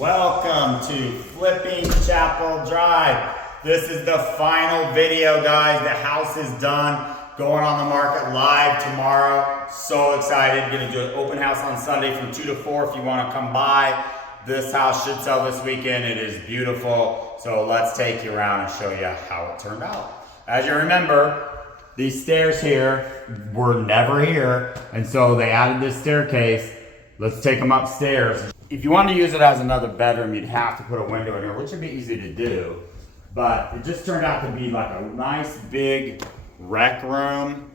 Welcome to Flipping Chapel Drive. This is the final video, guys. The house is done. Going on the market live tomorrow. So excited. Gonna do an open house on Sunday from 2 to 4 if you want to come by. This house should sell this weekend. It is beautiful. So let's take you around and show you how it turned out. As you remember, these stairs here were never here. And so they added this staircase. Let's take them upstairs. If you want to use it as another bedroom, you'd have to put a window in here, which would be easy to do. But it just turned out to be like a nice big rec room.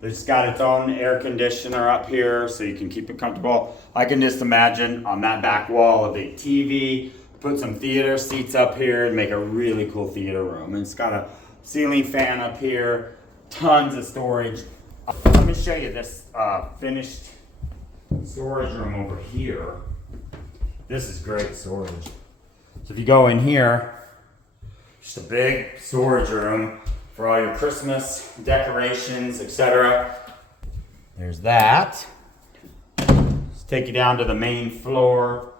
It's got its own air conditioner up here so you can keep it comfortable. I can just imagine on that back wall a big TV, put some theater seats up here and make a really cool theater room. And it's got a ceiling fan up here, tons of storage. Let me show you this finished storage room over here. This is great storage. So if you go in here, just a big storage room for all your Christmas decorations, etc. There's that. Let's take you down to the main floor.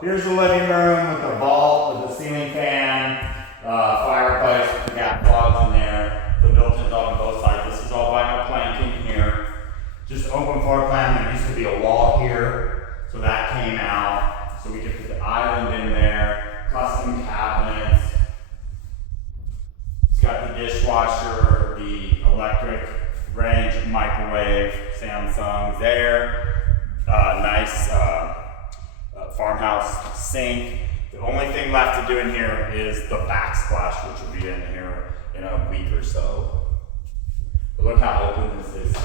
Here's the living room with the vault, with the ceiling fan, fireplace with the gas plugs in there, the built-ins on both sides. This is all vinyl planking here. Just open floor plan. There used to be a wall here, so that came out. So we could put the island in there, custom cabinets. It's got the dishwasher, the electric range, microwave, Samsung there. Nice farmhouse sink. The only thing left to do in here is the backsplash, which will be in here in a week or so. But look how open this is.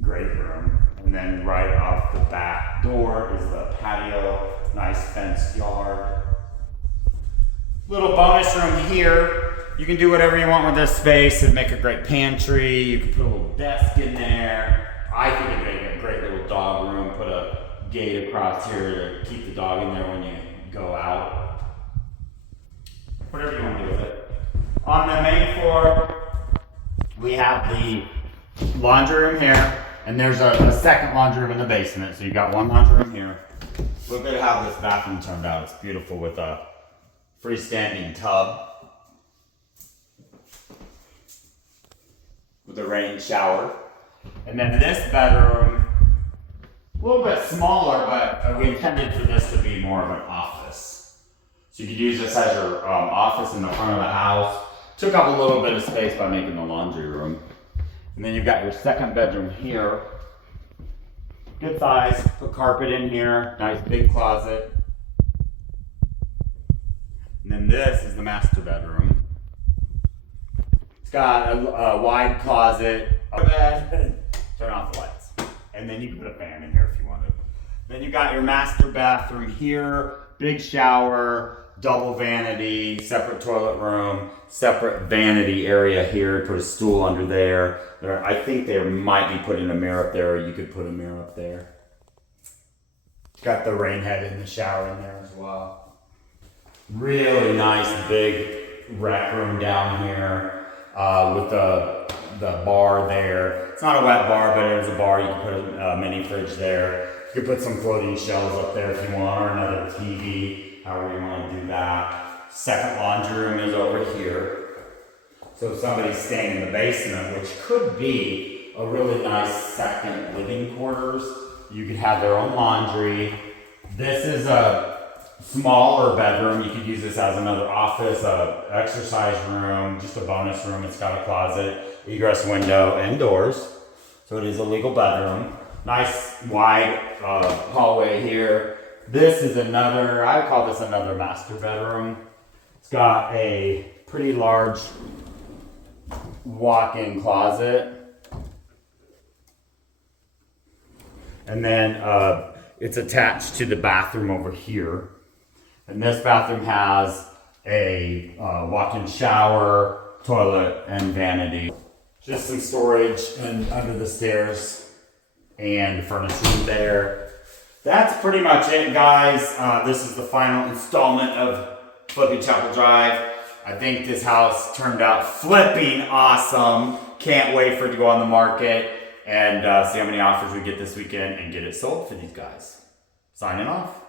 Great room. And then right off the back door is the patio, nice fenced yard. Little bonus room here. You can do whatever you want with this space and make a great pantry. You can put a little desk in there. I think it'd make a great little dog room. Put a gate across here to keep the dog in there when you go out. Whatever you want to do with it. On the main floor, we have the laundry room here. And there's a second laundry room in the basement. So you've got one laundry room here. Look at how this bathroom turned out. It's beautiful with a freestanding tub. With a rain shower. And then this bedroom, a little bit smaller, but we intended for this to be more of an office. So you could use this as your office in the front of the house. Took up a little bit of space by making the laundry room. And then you've got your second bedroom here. Good size, put carpet in here, nice big closet. And then this is the master bedroom. It's got a wide closet, a bed, turn off the lights. And then you can put a fan in here if you wanted. Then you've got your master bathroom here, big shower, double vanity, separate toilet room, separate vanity area here. Put a stool under there. I think they might be putting a mirror up there, or you could put a mirror up there. Got the rain head in the shower in there as well. Really nice big rec room down here with the bar there. It's not a wet bar, but it is a bar. You can put a mini fridge there. You could put some floating shelves up there if you want, or another TV. However you want to do that. Second laundry room is over here. So if somebody's staying in the basement, which could be a really nice second living quarters, you could have their own laundry. This is a smaller bedroom. You could use this as another office, a exercise room, just a bonus room. It's got a closet, egress window, and doors. So it is a legal bedroom. Nice wide hallway here. This is another, I call this another master bedroom. It's got a pretty large walk-in closet. And then it's attached to the bathroom over here. And this bathroom has a walk-in shower, toilet, and vanity. Just some storage and under the stairs and furnace room there. That's pretty much it, guys. This is the final installment of Flipping Chapel Drive. I think this house turned out flipping awesome. Can't wait for it to go on the market and see how many offers we get this weekend and get it sold for these guys. Signing off.